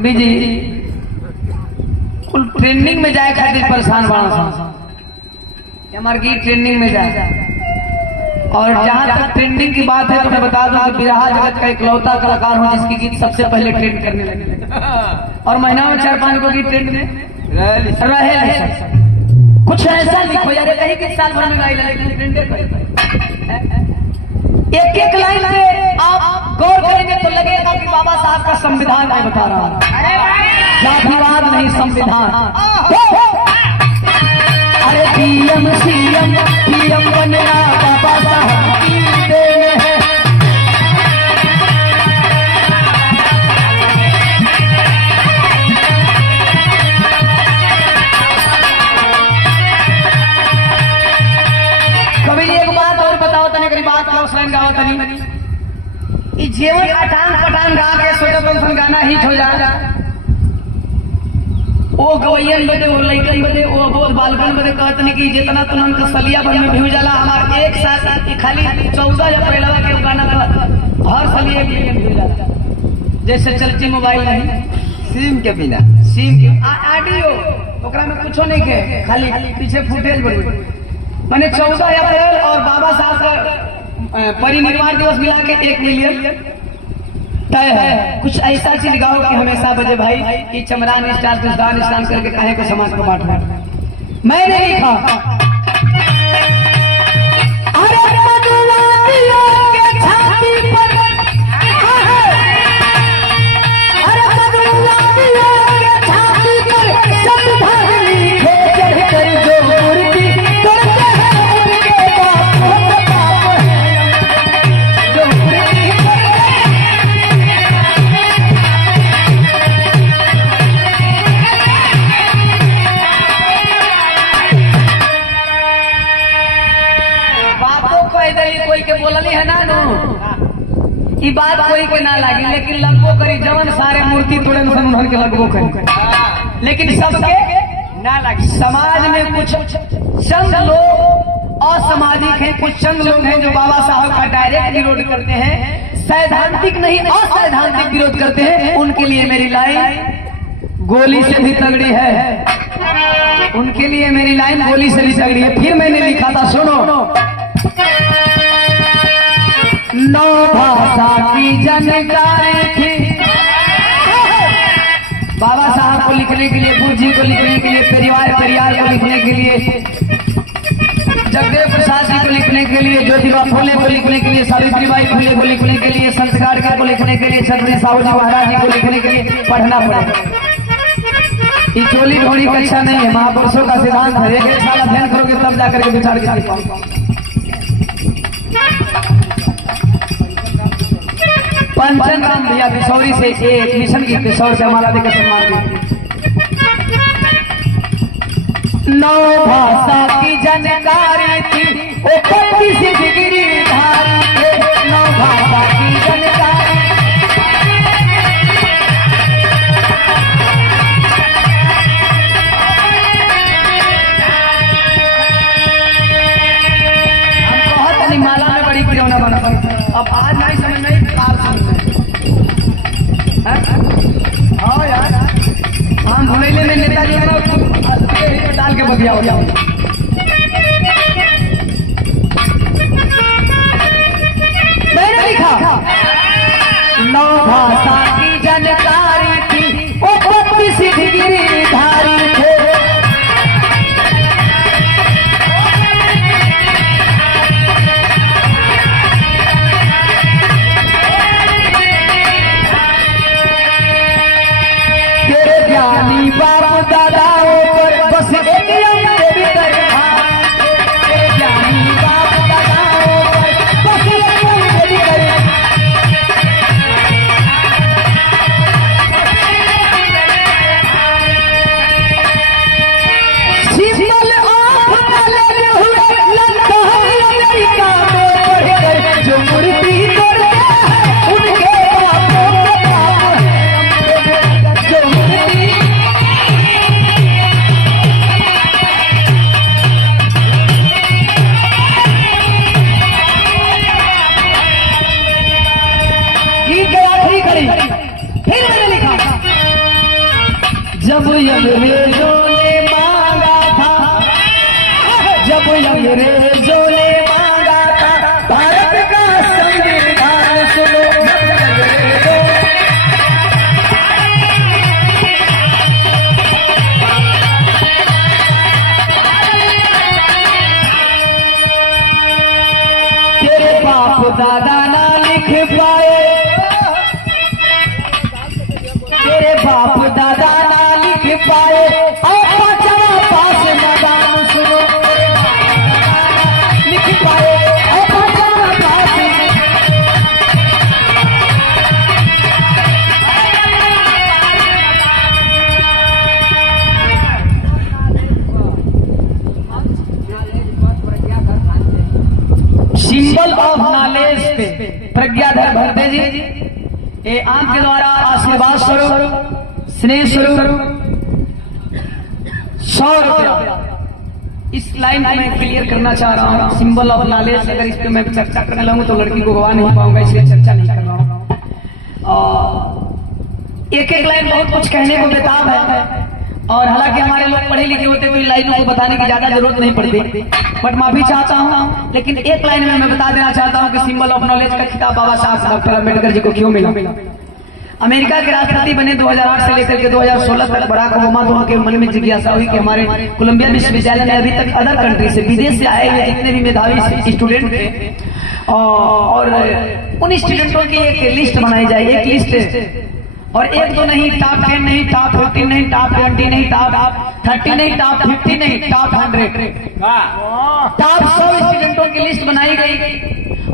कभी जी कुल ट्रेनिंग में जाए खातिर परेशान बना हमारे गीत ट्रेनिंग में जाए। और जहाँ तक ट्रेंडिंग की बात है तो मैं बता दूं कि बिरहा जगत का इकलौता कलाकार हूँ जिसकी गीत सबसे पहले ट्रेंड करने लगे और महीना में 4-5 को गीत ट्रेंड में रहे। कुछ ऐसा लिखो यार, कहीं किस साल भर में गाई लेकिन ट्रेंड एक लाइन से आप गौर करेंगे तो लगेगा कि बाबा साहब का संविधान मैं बता रहा हूँ, जातिवाद नहीं संविधान। अरे पीएम सीएम पीएम बनना बाबा साहब की देन है। कभी एक बात और बताओ तने, करी बात लाइन गाओ तनी जीवन अटान पटान गा के सोचा तो गाना हिट हो जा। वो गवैयन बदे वो लइकन बदे वो बोल बालकन बदे कहत नहीं कि जितना तुनन का सलिया बन में भी जाला हमार एक साथ खाली 14 या पहला के गाना हर सलिया के लिए भी जाला। जैसे चलती मोबाइल नहीं सिम के बिना सिम के ऑडियो ओकरा में कुछो नहीं के खाली पीछे फुटेज बड़ी माने 14 अप्रैल और बाबा साहब का परिनिर्वाण दिवस मिला के 1 मिलियन तय है। कुछ ऐसा चीज गाओ कि हमेशा बजे भाई कि चमरान स्टार दुस्तान स्टान करके कहे को समाज को बांटना। मैंने लिखा कोई के बोलनी है ना नो ई बात कोई के ना लागी, लेकिन लगबो करी जवन सारे मूर्ति तोड़े उन्हन के लगबो करी, लेकिन सबके ना लगी। समाज में कुछ चंद लोग असामाजिक हैं, कुछ चंद लोग हैं जो बाबा साहब का डायरेक्ट विरोध करते हैं, सैद्धांतिक नहीं असैद्धांतिक विरोध करते हैं। उनके लिए मेरी लाइन गोली से भी तगड़ी है, उनके लिए मेरी लाइन गोली से भी तगड़ी है। फिर मैंने लिखा था सुनो, नौ भाषा की जानकारी थी बाबा साहब को लिखने के लिए, गुरु जी को लिखने के लिए, परिवार को लिखने के लिए, जगदेव प्रसाद जी को लिखने के लिए, ज्योतिबा फुले को लिखने के लिए, सावित्रीबाई फुले को लिखने के लिए, संत गाडगे को लिखने के लिए, छत्रपति साहू जी महाराज जी को लिखने के लिए पढ़ना पड़ेगा। ये चोली ढोड़ी का अच्छा नहीं है, महापुरुषों का सिद्धांत है। एक साल अध्ययन करोगे तब जाकर के विचार कर पाओगे। पंचन राम भैया किशोरी से एक मिशन की किशोर से हमारा देकर सम्मान की। नौ भाषा की जानकारी थी वो 25 डिग्री धारी थे, नौ भाषा की जानकारी। हम बहुत नहीं माला में बड़ी क्यों ना बना, अब आज नहीं समझ में हाँ यार हम भुलैले में नेताजी डाल के बदिया हो जाओ। मैंने लिखा नौ भाषा की जानकारी थी वो 25 डिग्री धारी थे, बाप दादाओं पर बस एक अंग भी अंग्रेजों ने मांगा था भारत का संविधान सुनो। तेरे बाप दादा ना लिख पाए, तेरे बाप दादा ना लिख पाए और पांचवा पास मैदान सुनो। लिख पाए और पांचवा पास सिंबल ऑफ नॉलेज पे प्रज्ञाधर भरते जी ये आम के द्वारा आशीर्वाद स्वरूप स्नेह स्वरूप 100 रुपया इस लाइन को मैं क्लियर करना चाह रहा हूँ। सिंबल ऑफ नॉलेज अगर इस पे मैं चर्चा करने लगूं तो लड़की को गवा नहीं पाऊंगा, इसलिए चर्चा नहीं कर रहा हूँ। और एक एक लाइन बहुत कुछ कहने को बेताब है, और हालांकि हमारे लोग पढ़े लिखे होते तो इन लाइनों को बताने की ज्यादा जरूरत नहीं पड़ती, बट माफी चाहता हूँ। लेकिन एक लाइन में मैं बता देना चाहता हूँ कि सिंबल ऑफ नॉलेज का खिताब बाबा साहब डॉक्टर अम्बेडकर जी को क्यों मिला। अमेरिका के राष्ट्रपति बने 2008 से लेकर के 2016 तक बराक ओबामा तो उनके मन में जिज्ञासा हुई कि हमारे कोलंबिया विश्वविद्यालय में अभी तक अदर कंट्री से विदेश से आए हुए जितने भी मेधावी स्टूडेंट थे और उन स्टूडेंटों की एक लिस्ट बनाई जाए, एक लिस्ट, और एक तो नहीं, टॉप 10 नहीं, टॉप 15 नहीं, टॉप 20 नहीं, टॉप 30 नहीं, टॉप 50 नहीं, टॉप 100, टॉप 100 स्टूडेंटों की लिस्ट बनाई गई।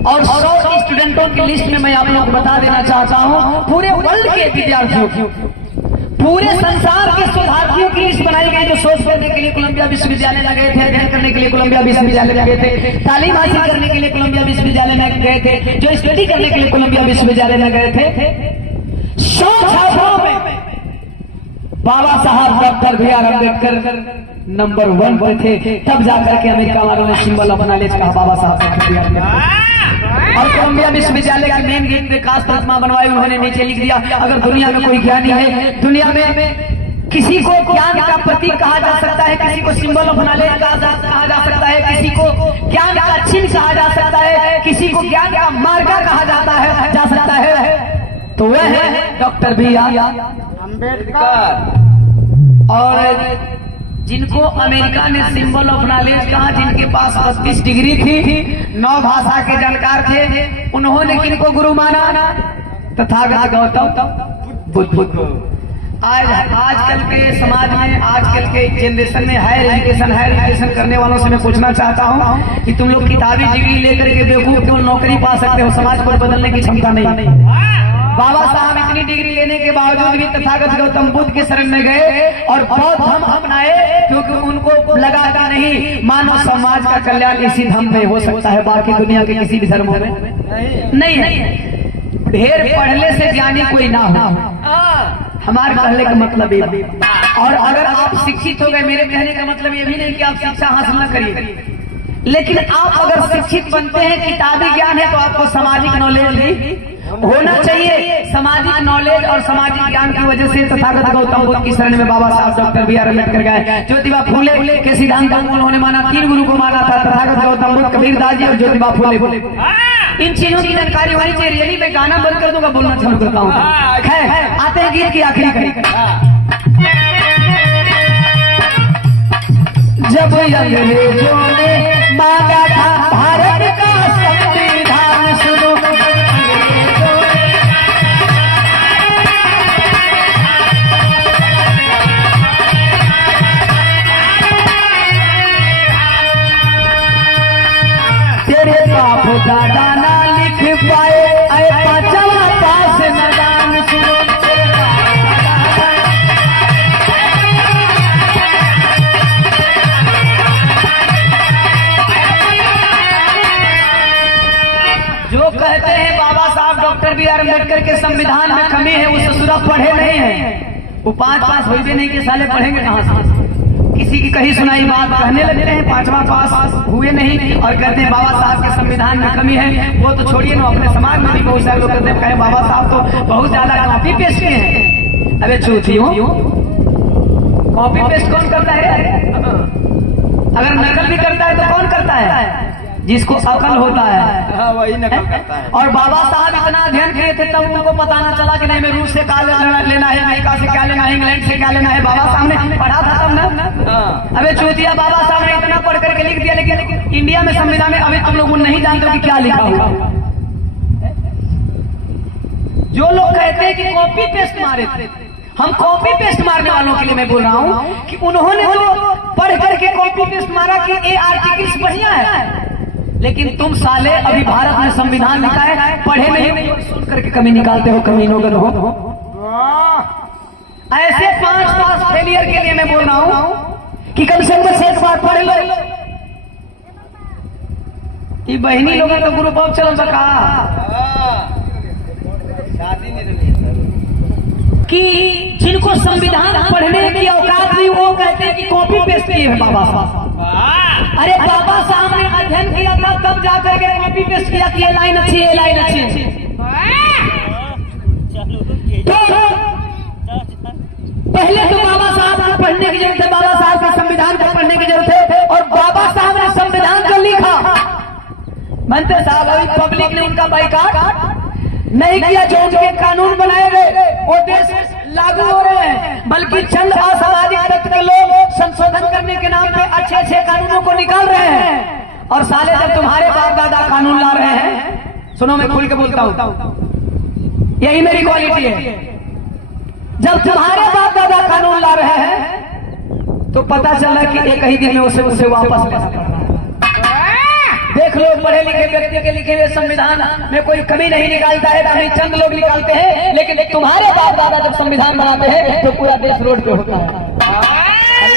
और 100 स्टूडेंटों की लिस्ट में मैं आप लोग बता देना चाहता हूँ पूरे वर्ल्ड के विद्यार्थियों की, पूरे संसार के शोधार्थियों की लिस्ट बनाई गई जो शोध करने के लिए कोलंबिया विश्वविद्यालय में गए थे, अध्ययन करने के लिए कोलंबिया विश्वविद्यालय में गए थे, तालीम हासिल करने के लिए कोलंबिया विश्वविद्यालय में गए थे, जो स्टडी करने के लिए कोलंबिया विश्वविद्यालय में गए थे। 100 छात्रों में Baba Saheb doctor B R Ambedkar number 1 पे थे। तब जाकर के अमेरिका वालों ने सिंबल ऑफ नॉलेज कहा बाबा साहब। और कोलंबिया विश्वविद्यालय के मेन गेट पे काश प्रतिमा बनवाई, उन्होंने नीचे लिख दिया अगर दुनिया में कोई ज्ञानी है, दुनिया में किसी को ज्ञान का प्रतीक कहा जा सकता है, किसी को सिंबल ऑफ नॉलेज कहा जा सकता है, किसी को ज्ञान का चिन्ह कहा जा सकता है, किसी को ज्ञान का मार्ग कहा जा सकता है, तो वह है डॉक्टर बी आर अम्बेडकर। और जिनको अमेरिका ने सिंबल ऑफ नॉलेज कहा, जिनके पास 32 डिग्री थी, 9 भाषा के जानकार थे, उन्होंने किनको गुरु माना? तथागत गौतम बुद्ध। आजकल के समाज में, आजकल के जनरेशन में हायर एजुकेशन करने वालों से मैं पूछना चाहता हूँ कि तुम लोग किताबी डिग्री लेकर के बेवकूफ केवल नौकरी पा सकते हो, समाज को बदलने की क्षमता नहीं। बाबा साहब इतनी डिग्री लेने के बावजूद भी तथागत गौतम बुद्ध के शरण में गए और बौद्ध धर्म अपनाए, क्योंकि उनको लगा कि नहीं, मानव समाज का कल्याण इसी धर्म में हो सकता है, बाकी दुनिया के किसी भी धर्म में नहीं। ढेर पढ़ने से ज्ञानी कोई ना हो, हमारे कहने का मतलब ये। और अगर आप शिक्षित हो गए, मेरे कहने का मतलब ये भी नहीं कि आप शिक्षा हासिल न करिए, लेकिन आप अगर शिक्षित बनते हैं, किताबी ज्ञान है, तो आपको सामाजिक नॉलेज भी होना चाहिए। सामाजिक नॉलेज और सामाजिक ज्ञान की वजह से तथागत गौतम बुद्ध की शरण में Baba Saheb doctor B R Ambedkar गए। ज्योतिबा फूले के सिद्धांतों को उन्होंने माना, 3 गुरु को माना था, तथागत गौतम बुद्ध, कबीर दास जी और ज्योतिबा फूले। इन चीजों की जानकारी होनी चाहिए। रियली मैं गाना बंद कर दूंगा, बोलना चालू करता हूँ। आते हैं गीत की आखिरी कड़ी। जब अंग्रेजों ने मांगा था भारत का संविधान सुनो, तेरे बाप दादा ना लिख पाए, अरे पांचवा पास मैदान सुनो। जो कहते हैं बाबा Saheb doctor B R Ambedkar के संविधान में कमी है, वो ससुरा पढ़े नहीं है, वो 5 पास हुए भी नहीं कि साले पढ़ेंगे कहाँ से? किसी की कही सुनाई बात कहने लगते हैं, 5वां पास हुए नहीं और कहते हैं बाबा साहब के संविधान में कमी है। वो तो छोड़िए ना, अपने समाज में भी बहुत सारे लोग कहते हैं कहे बाबा साहब तो बहुत ज्यादा कॉपी पेस्ट किए हैं। अबे चूतियों, कॉपी पेस्ट कौन करता है? अगर नकल भी करता है तो कौन करता है? जिसको अकल होता है वही नकल करता है। और बाबा साहब इतना अध्ययन किए थे तब उनको पता ना चला कि नहीं मैं रूस से क्या लेना है, अमेरिका से क्या लेना है, इंग्लैंड से क्या लेना है। बाबा साहब ने पढ़ा था तब ना। अबे चूतिया, बाबा साहब ने इतना पढ़ करके लिख दिया, लेकिन इंडिया में संविधान में अभी तुम लोग नहीं जानते हो कि क्या लिखा हुआ। जो लोग कहते हैं कि कॉपी पेस्ट मारे थे, हम कॉपी पेस्ट मारने वालों के लिए मैं बोल रहा हूँ कि उन्होंने तो पढ़ करके कॉपी पेस्ट मारा कि ये आर्टिकल्स बढ़िया है, लेकिन तुम साले अभी भारत में संविधान लिखा है, पढ़े नहीं, सुन करके कमी निकालते हो, कमीनों का हो। ऐसे 5 पास फेलियर के लिए मैं बोल रहा हूँ कि कम से कम 6 बार पढ़ लो। ये बहनी लोगों का ग्रुप अब चल सका शादी में कि जिनको संविधान पढ़ने की औकात नहीं वो कहते हैं कि कॉपी पेस्ट किए हैं बाबा साहब। अरे बाबा साहब ने अध्ययन किया था तब जाकर के कॉपी पेस्ट किया कि ये लाइन अच्छी है, ये लाइन अच्छी है। तो पहले तो बाबा साहब को पढ़ने की जरूरत है, बाबा साहब का संविधान को पढ़ने की जरूरत है। और बाबा साहब ने संविधान को लिखा, मंत्री साहब अभी पब्लिक ने उनका बाइकाट नहीं किया, जो उनके कानून बनाए गए वो देश लागू हो रहे हैं, बल्कि चंद असामाजिक तत्व के लोग संशोधन करने के नाम पे अच्छे अच्छे कानूनों को निकाल रहे हैं। और साले जब तुम्हारे बाप दादा कानून ला रहे हैं, सुनो मैं खुल के बोलता हूँ, यही मेरी क्वालिटी है, जब तुम्हारे बाप दादा कानून ला रहे हैं तो पता चला कि एक ही दिन में उसे वापस लेना पड़ रहा है। देख लो, पढ़े लिखे व्यक्ति के लिखे हुए संविधान में कोई कमी नहीं निकालता है, कहीं चंद लोग निकालते हैं, लेकिन तुम्हारे बाप दादा जब संविधान बनाते हैं तो पूरा देश रोड पे होता है।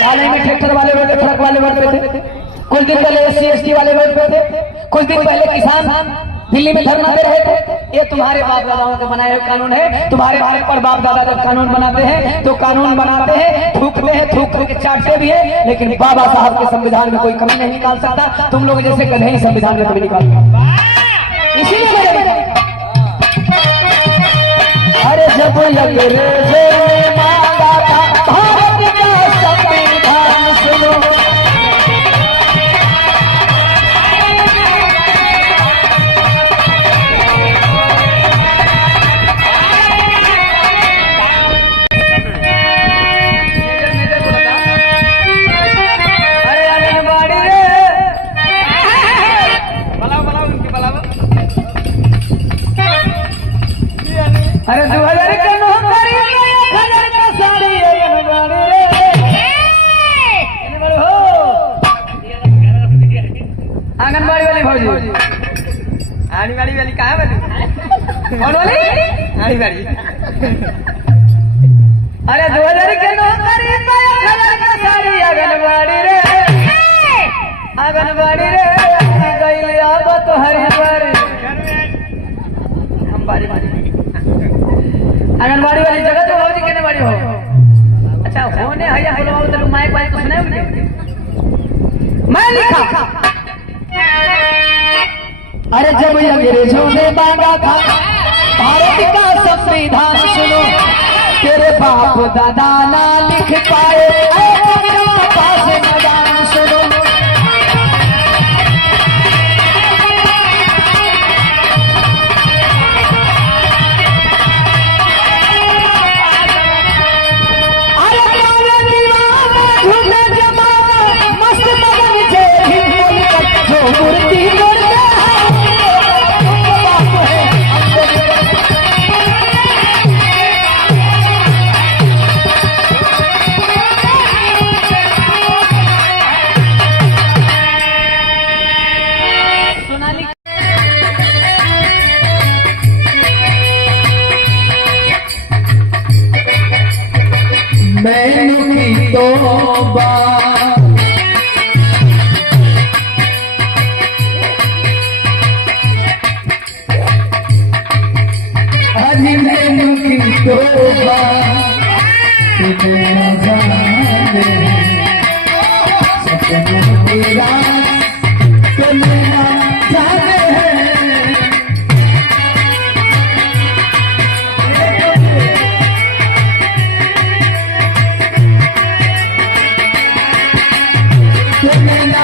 हाल ही में ट्रैक्टर वाले रोड पे, ट्रक वाले रोड पे थे, कुछ दिन पहले SC ST वाले रोड पे थे, कुछ दिन पहले किसान दिल्ली में धरना दे रहे थे। ये तुम्हारे बाप दादाओं के बनाए हुए कानून है। तुम्हारे पर बाप दादा जब कानून बनाते हैं तो कानून बनाते हैं, थूकते हैं, थूक करके चाटते भी है, लेकिन बाबा साहब के संविधान में कोई कमी नहीं निकाल सकता। तुम लोग जैसे गधे ही संविधान में कमी निकाल सकते। इसीलिए मेरे अरे जब अंग्रेजों ने मांगा था भारत का संविधान सुनो, अरे 2000 का नौकरी 1000 का साड़ी आंगनबाड़ी वाली भौजी, आंगनबाड़ी वाली कहाँ वाली? कौन वाली? आंगनबाड़ी। अरे 2000 के नौकरी 1000 का साड़ी आंगनबाड़ी रे, आंगनबाड़ी रे गई अब तो हरी बारी हम बारी बारी आंगनबाड़ी वाली जगह तो भौजी कहने वाली हो। अच्छा होने हैया बोलवाओ तो माइक वाइक तो सुने मुझे मैं लिखा। अरे जब अंग्रेजों ने मांगा था भारत का संविधान सुनो, तेरे बाप दादा ना लिख पाए मैदान सुनो। Give me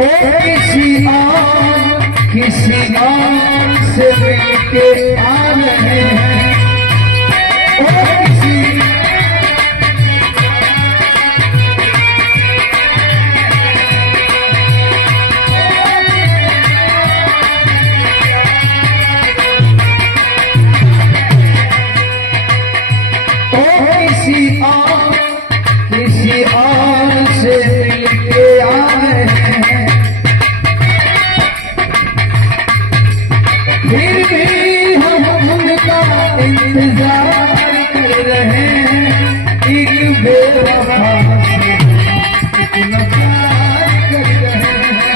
ओ किसी और से मिलके आ रहे हैं ओ किसी किसी और से मिलके आ रहे हैं फिर भी हम उनका इंतजार कर रहे हैं एक बेवफा से इतना प्यार कर रहे हैं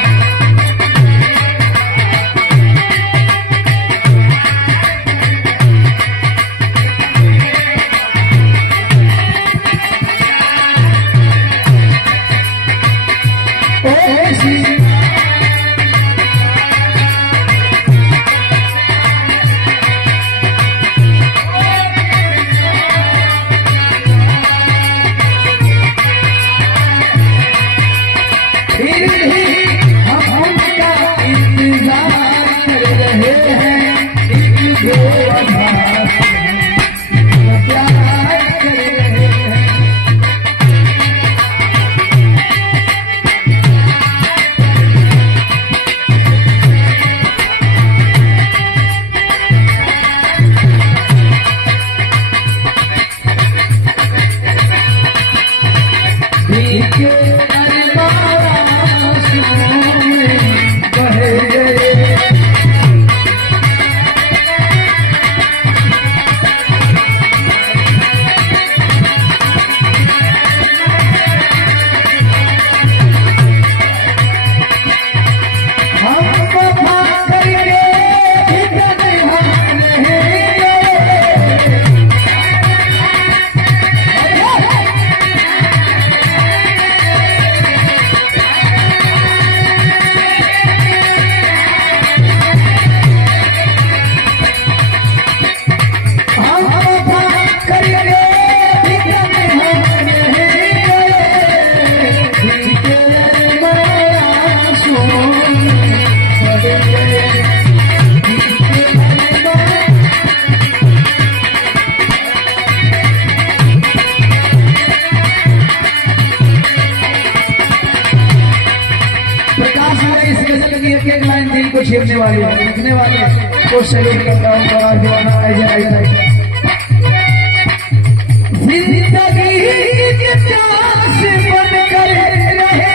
एक लाइन दिल को छेड़ने वाली है लिखने वाली है तो सैल्यूट करता हूँ बड़ा दीवाना ऐसे जिंदगी के प्यास बनकर रहे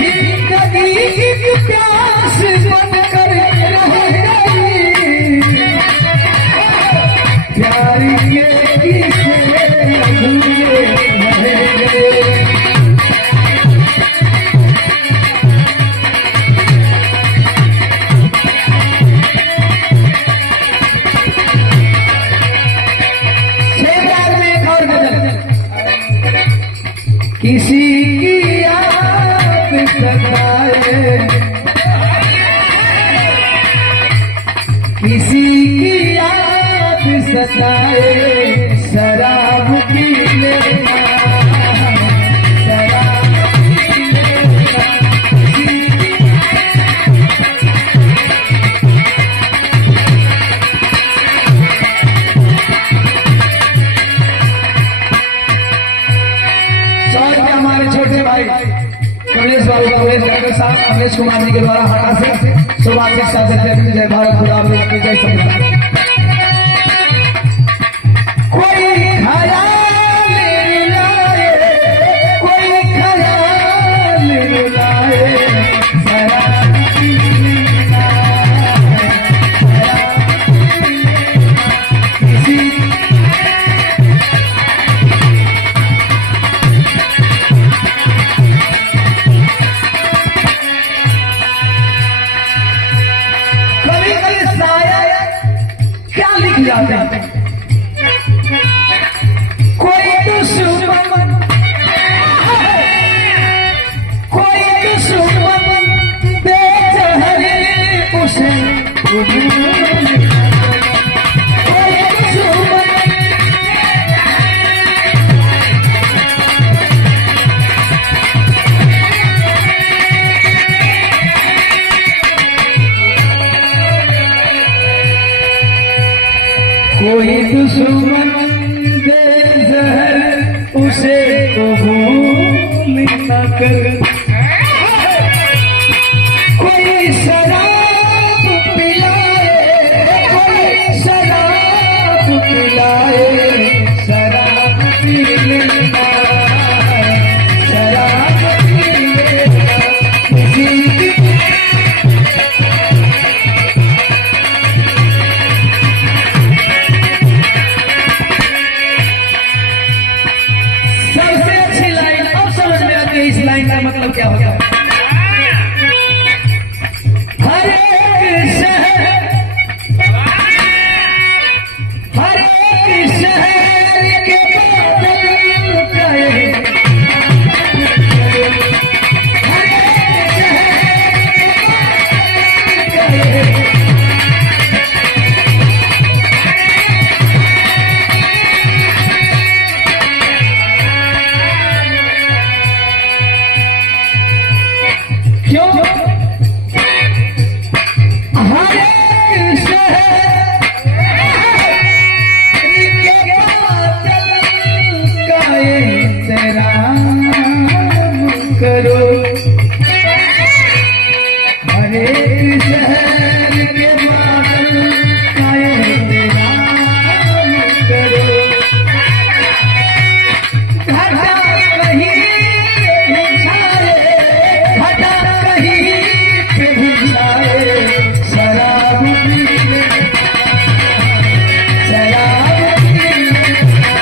जिंदगी के प्यास बनकर प्यार ये किसे अधूरे रहे किसी की याद सताए किसी की याद सताए शराब पी लेना शराब पी लेना हमारे छोटे भाई कमलेश बाबू कमलेश के साथ कमलेश कुमार जी के द्वारा हाटा से सुभाष शिक्षा से जय भारत खुदा जय संविधान कोई ख्याल लाए कोई ख्याल लाए शराब पी लेना किसी जाते हैं कोई दुश्मन बेजहर कोई दुश्मन दे जहर उसे कबूल न कर, कोई शराब पिलाए, कोई शराब पिलाए, शराब पी लेना, शराब पी लेना। सबसे अच्छी लाइन अब समझ में आती है, इस लाइन का मतलब क्या होता है। हर एक शहर, हर एक शहर के बादल गए, हर एक शहर के बादल गए। क्यों? हर एक शहर के बादल गए, एहतराम करो। हर एक शहर के बादल गए, एहतराम करो। घटा कहीं बिछाए, घटा कहीं पे बिछाए, शराब पी लेना, शराब पी लेना।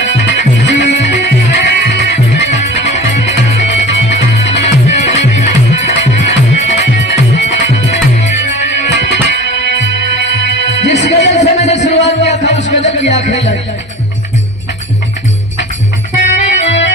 जिस गजल से मैंने शुरुआत किया था उस गजल की आखिरी लाइन